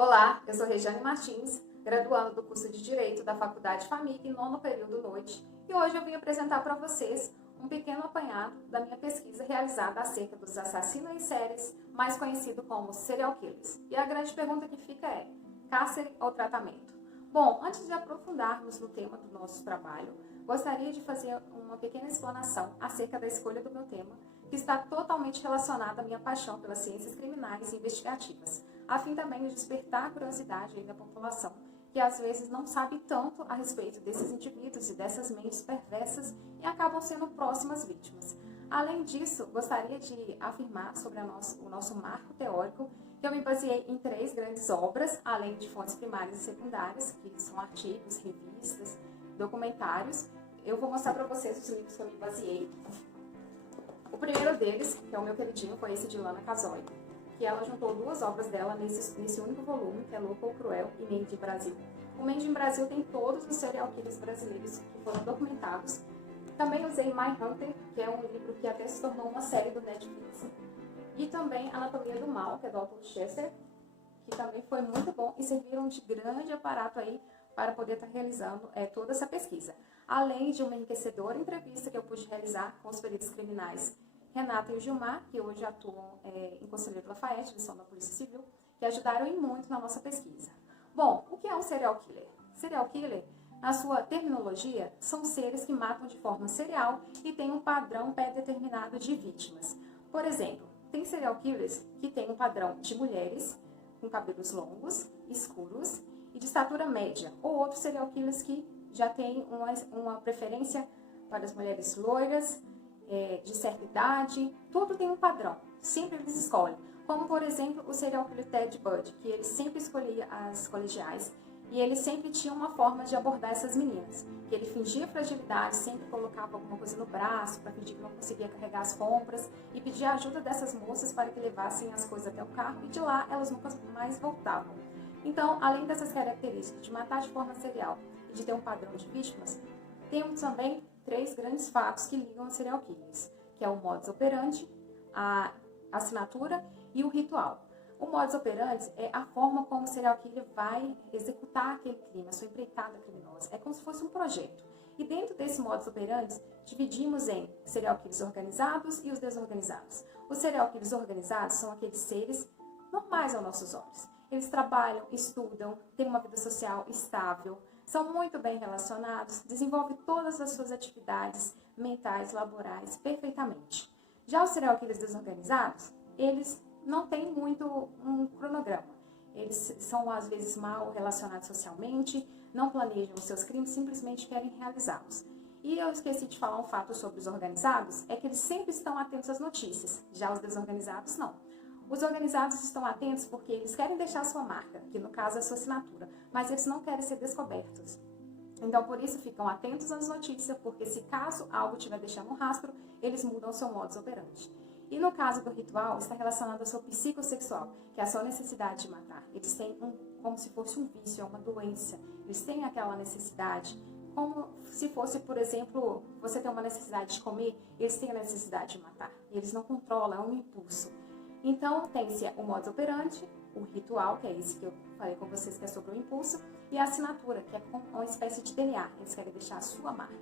Olá, eu sou Regiane Martins, graduanda do curso de Direito da Faculdade FAMIG, nono período noite, e hoje eu vim apresentar para vocês um pequeno apanhado da minha pesquisa realizada acerca dos assassinos em séries, mais conhecido como serial killers. E a grande pergunta que fica é: cárcere ou tratamento? Bom, antes de aprofundarmos no tema do nosso trabalho, gostaria de fazer uma pequena explanação acerca da escolha do meu tema, que está totalmente relacionado à minha paixão pelas ciências criminais e investigativas, a fim também de despertar a curiosidade da população, que às vezes não sabe tanto a respeito desses indivíduos e dessas mentes perversas e acabam sendo próximas vítimas. Além disso, gostaria de afirmar sobre o nosso marco teórico, que eu me baseei em 3 grandes obras, além de fontes primárias e secundárias, que são artigos, revistas, documentários. Eu vou mostrar para vocês os livros que eu me baseei. O primeiro deles, que é o meu queridinho, foi esse de Lana Casoy, que ela juntou 2 obras dela nesse único volume, que é Louco ou Cruel e Made in Brasil. O Made in Brasil tem todos os serial killers brasileiros que foram documentados. Também usei My Hunter, que é um livro que até se tornou uma série do Netflix. E também Anatomia do Mal, que é do Alton Chester, que também foi muito bom e serviram de grande aparato aí para poder estar realizando toda essa pesquisa. Além de uma enriquecedora entrevista que eu pude realizar com os peritos criminais Renata e Gilmar, que hoje atuam em Conselheiro Lafayette, eles são da Polícia Civil, que ajudaram em muito na nossa pesquisa. Bom, o que é um serial killer? Serial killer, na sua terminologia, são seres que matam de forma serial e têm um padrão pré-determinado de vítimas. Por exemplo, tem serial killers que têm um padrão de mulheres com cabelos longos, escuros e de estatura média, ou outros serial killers que já têm uma preferência para as mulheres loiras, de certa idade. Tudo tem um padrão, sempre eles escolhem. Como, por exemplo, o serial killer Ted Bundy, que ele sempre escolhia as colegiais e ele sempre tinha uma forma de abordar essas meninas. Que ele fingia fragilidade, sempre colocava alguma coisa no braço para fingir que não conseguia carregar as compras e pedia ajuda dessas moças para que levassem as coisas até o carro e de lá elas nunca mais voltavam. Então, além dessas características de matar de forma serial e de ter um padrão de vítimas, temos também 3 grandes fatos que ligam a serial killers, que é o modus operandi, a assinatura e o ritual. O modus operandi é a forma como o serial killer vai executar aquele crime, a sua empreitada criminosa. É como se fosse um projeto. E dentro desse modus operandi, dividimos em serial killers organizados e os desorganizados. Os serial killers organizados são aqueles seres normais aos nossos olhos. Eles trabalham, estudam, têm uma vida social estável, são muito bem relacionados, desenvolvem todas as suas atividades mentais, laborais, perfeitamente. Já os serial killers desorganizados, eles não têm muito um cronograma. Eles são, às vezes, mal relacionados socialmente, não planejam os seus crimes, simplesmente querem realizá-los. E eu esqueci de falar um fato sobre os organizados, é que eles sempre estão atentos às notícias, já os desorganizados não. Os organizados estão atentos porque eles querem deixar a sua marca, que no caso é a sua assinatura, mas eles não querem ser descobertos. Então, por isso, ficam atentos às notícias, porque se caso algo estiver deixando um rastro, eles mudam o seu modus operandi. E no caso do ritual, está relacionado ao seu psicossexual, que é a sua necessidade de matar. Eles têm como se fosse um vício, é uma doença. Eles têm aquela necessidade, como se fosse, por exemplo, você tem uma necessidade de comer, eles têm a necessidade de matar. E eles não controlam, é um impulso. Então, tem-se o modus operandi, o ritual, que é esse que eu falei com vocês, que é sobre o impulso, e a assinatura, que é uma espécie de DNA, eles querem deixar a sua marca.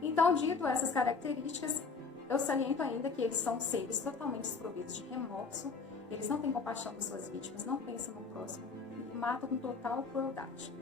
Então, dito essas características, eu saliento ainda que eles são seres totalmente desprovidos de remorso, eles não têm compaixão por suas vítimas, não pensam no próximo e matam com total crueldade.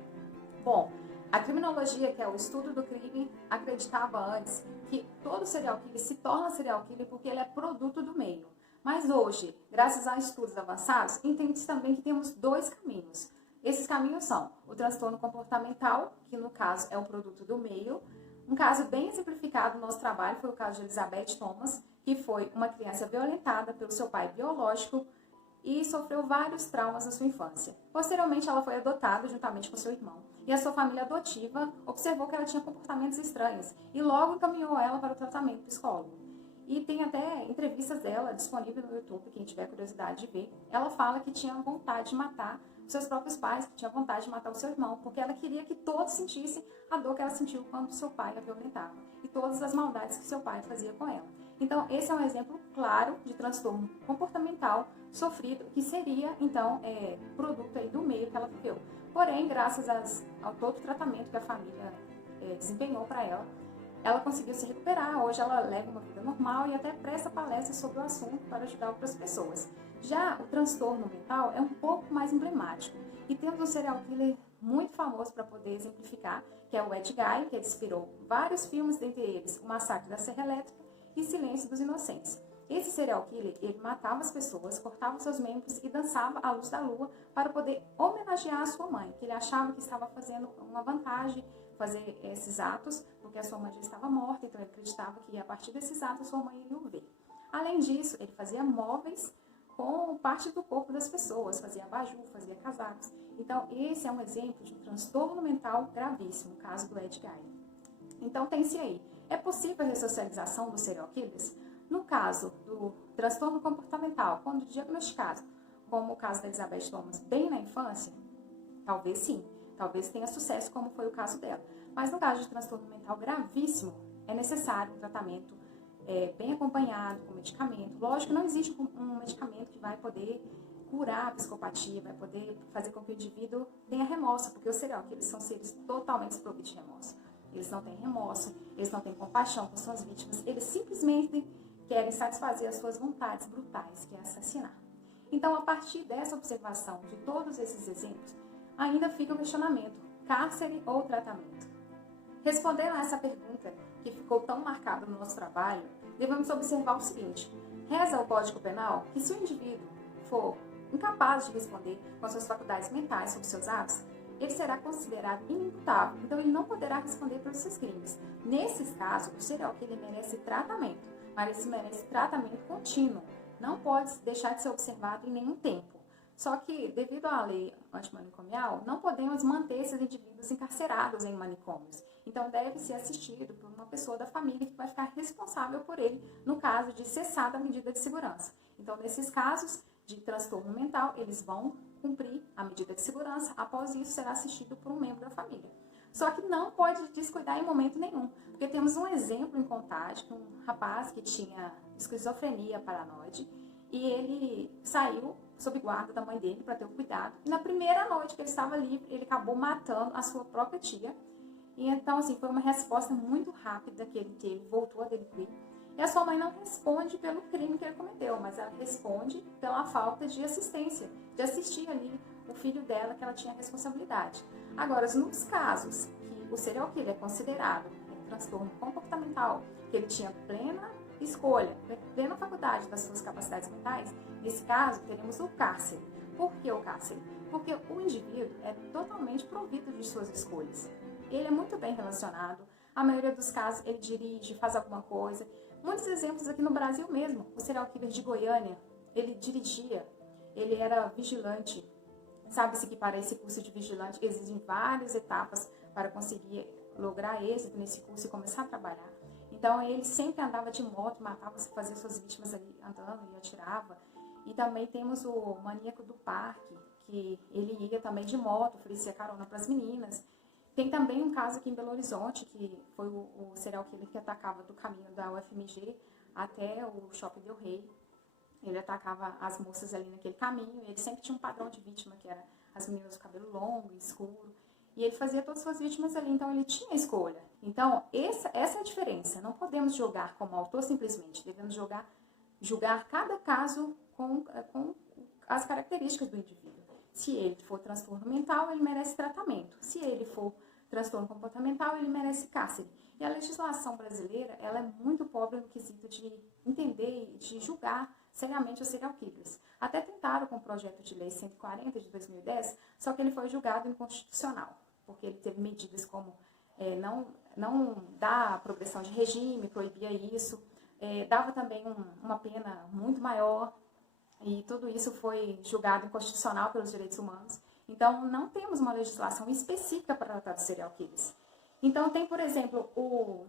Bom, a criminologia, que é o estudo do crime, acreditava antes que todo serial killer se torna serial killer porque ele é produto do meio. Mas hoje, graças a estudos avançados, entende-se também que temos 2 caminhos. Esses caminhos são o transtorno comportamental, que no caso é um produto do meio. Um caso bem exemplificado no nosso trabalho foi o caso de Elizabeth Thomas, que foi uma criança violentada pelo seu pai biológico e sofreu vários traumas na sua infância. Posteriormente, ela foi adotada juntamente com seu irmão. E a sua família adotiva observou que ela tinha comportamentos estranhos e logo encaminhou ela para o tratamento psicólogo. E tem até entrevistas dela disponíveis no YouTube, quem tiver curiosidade de ver. Ela fala que tinha vontade de matar os seus próprios pais, que tinha vontade de matar o seu irmão, porque ela queria que todos sentissem a dor que ela sentiu quando seu pai a violentava e todas as maldades que seu pai fazia com ela. Então, esse é um exemplo claro de transtorno comportamental sofrido, que seria, então, produto aí do meio que ela viveu. Porém, graças ao todo o tratamento que a família desempenhou para ela, ela conseguiu se recuperar. Hoje ela leva uma vida normal e até presta palestras sobre o assunto para ajudar outras pessoas. Já o transtorno mental é um pouco mais emblemático. E temos um serial killer muito famoso para poder exemplificar, que é o Ed Gein, que inspirou vários filmes, dentre eles O Massacre da Serra Elétrica e Silêncio dos Inocentes. Esse serial killer, ele matava as pessoas, cortava seus membros e dançava à luz da lua para poder homenagear a sua mãe, que ele achava que estava fazendo uma vantagem fazer esses atos, porque a sua mãe já estava morta, então ele acreditava que a partir desses atos a sua mãe iria o ver. Além disso, ele fazia móveis com parte do corpo das pessoas, fazia abajur, fazia casacos. Então, esse é um exemplo de um transtorno mental gravíssimo, o caso do Ed Gein. Então, tem-se aí, é possível a ressocialização dos serial killers? No caso do transtorno comportamental, quando diagnosticado, como o caso da Elizabeth Thomas, bem na infância, talvez sim, talvez tenha sucesso, como foi o caso dela. Mas no caso de transtorno mental gravíssimo, é necessário um tratamento bem acompanhado, com medicamento. Lógico que não existe um medicamento que vai poder curar a psicopatia, vai poder fazer com que o indivíduo tenha remorso, porque os serial killers são seres totalmente desprovidos de remorso. Eles não têm remorso, eles não têm compaixão com suas vítimas, eles simplesmente querem satisfazer as suas vontades brutais, que é assassinar. Então, a partir dessa observação de todos esses exemplos, ainda fica o questionamento: cárcere ou tratamento? Respondendo a essa pergunta, que ficou tão marcada no nosso trabalho, devemos observar o seguinte: reza o Código Penal que, se o indivíduo for incapaz de responder com as suas faculdades mentais sobre seus atos, ele será considerado inimputável, então ele não poderá responder pelos seus crimes. Nesses casos, o serial killer merece tratamento, mas ele merece tratamento contínuo, não pode deixar de ser observado em nenhum tempo. Só que, devido à lei antimanicomial, não podemos manter esses indivíduos encarcerados em manicômios. Então, deve ser assistido por uma pessoa da família que vai ficar responsável por ele no caso de cessar da medida de segurança. Então, nesses casos de transtorno mental, eles vão cumprir a medida de segurança. Após isso, será assistido por um membro da família. Só que não pode descuidar em momento nenhum, porque temos um exemplo em Contagem, um rapaz que tinha esquizofrenia paranoide, e ele saiu sob guarda da mãe dele para ter o cuidado. E na primeira noite que ele estava livre, ele acabou matando a sua própria tia. E então, assim, foi uma resposta muito rápida que ele teve, voltou a delinquir. E a sua mãe não responde pelo crime que ele cometeu, mas ela responde pela falta de assistência, de assistir ali o filho dela, que ela tinha responsabilidade. Agora, nos casos que o serial killer é considerado transtorno comportamental, que ele tinha plena escolha, plena faculdade das suas capacidades mentais, nesse caso, teremos o cárcere. Por que o cárcere? Porque o indivíduo é totalmente provido de suas escolhas. Ele é muito bem relacionado, a maioria dos casos ele dirige, faz alguma coisa. Muitos exemplos aqui no Brasil mesmo, o serial killer de Goiânia, ele dirigia, ele era vigilante. Sabe-se que para esse curso de vigilante existem várias etapas para conseguir lograr êxito nesse curso e começar a trabalhar. Então ele sempre andava de moto, matava, fazia suas vítimas ali andando e atirava. E também temos o maníaco do parque, que ele ia também de moto, oferecia carona para as meninas. Tem também um caso aqui em Belo Horizonte, que foi o serial killer que atacava do caminho da UFMG até o Shopping Del Rey. Ele atacava as moças ali naquele caminho, e ele sempre tinha um padrão de vítima, que era as meninas com cabelo longo e escuro. E ele fazia todas as suas vítimas ali, então ele tinha escolha. Então, essa é a diferença. Não podemos julgar como autor simplesmente, devemos julgar cada caso com as características do indivíduo. Se ele for transtorno mental, ele merece tratamento. Se ele for transtorno comportamental, ele merece cárcere. E a legislação brasileira, ela é muito pobre no quesito de entender e de julgar seriamente os serial killers. Até tentaram com o projeto de lei 140 de 2010, só que ele foi julgado inconstitucional, porque ele teve medidas como não dar progressão de regime, proibia isso, dava também uma pena muito maior, e tudo isso foi julgado inconstitucional pelos direitos humanos. Então, não temos uma legislação específica para tratar de serial killers. Então, tem, por exemplo, o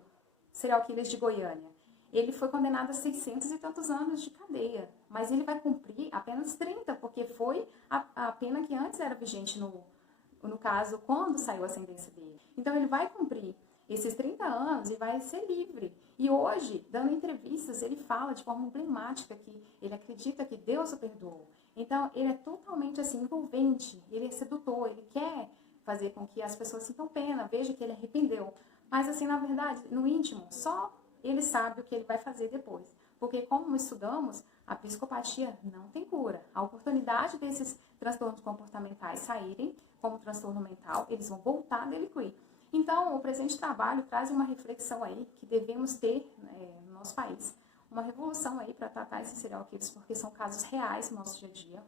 serial killer de Goiânia. Ele foi condenado a 600 e tantos anos de cadeia, mas ele vai cumprir apenas 30, porque foi a pena que antes era vigente no caso, quando saiu a sentença dele. Então, ele vai cumprir esses 30 anos e vai ser livre. E hoje, dando entrevistas, ele fala de forma emblemática que ele acredita que Deus o perdoou. Então, ele é totalmente assim, envolvente, ele é sedutor, ele quer fazer com que as pessoas sintam pena, vejam que ele arrependeu. Mas assim, na verdade, no íntimo, só ele sabe o que ele vai fazer depois. Porque como estudamos, a psicopatia não tem cura. A oportunidade desses transtornos comportamentais saírem como transtorno mental, eles vão voltar a delinquir. Então, o presente trabalho traz uma reflexão aí que devemos ter no nosso país. Uma revolução aí para tratar esses serial killers, porque são casos reais no nosso dia a dia.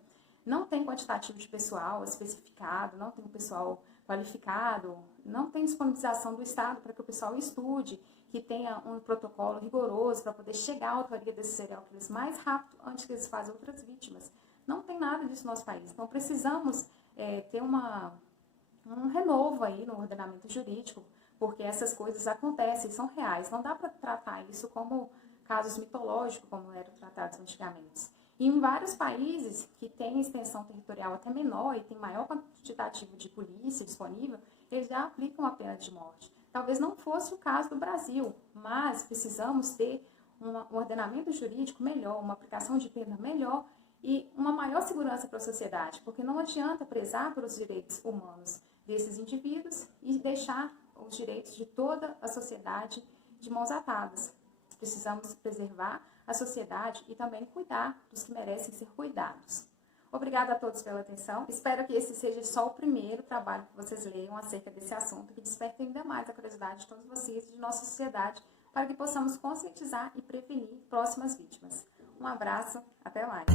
Não tem quantitativo de pessoal especificado, não tem pessoal qualificado, não tem disponibilização do Estado para que o pessoal estude, que tenha um protocolo rigoroso para poder chegar à autoria desses serial killers mais rápido antes que eles façam outras vítimas. Não tem nada disso no nosso país. Então, precisamos ter um renovo aí no ordenamento jurídico, porque essas coisas acontecem, são reais. Não dá para tratar isso como casos mitológicos, como eram tratados antigamente. E em vários países que têm extensão territorial até menor e tem maior quantitativo de polícia disponível, eles já aplicam a pena de morte. Talvez não fosse o caso do Brasil, mas precisamos ter um ordenamento jurídico melhor, uma aplicação de pena melhor e uma maior segurança para a sociedade, porque não adianta prezar pelos direitos humanos desses indivíduos e deixar os direitos de toda a sociedade de mãos atadas. Precisamos preservar a sociedade e também cuidar dos que merecem ser cuidados. Obrigada a todos pela atenção. Espero que esse seja só o primeiro trabalho que vocês leiam acerca desse assunto, que desperte ainda mais a curiosidade de todos vocês e de nossa sociedade, para que possamos conscientizar e prevenir próximas vítimas. Um abraço, até mais!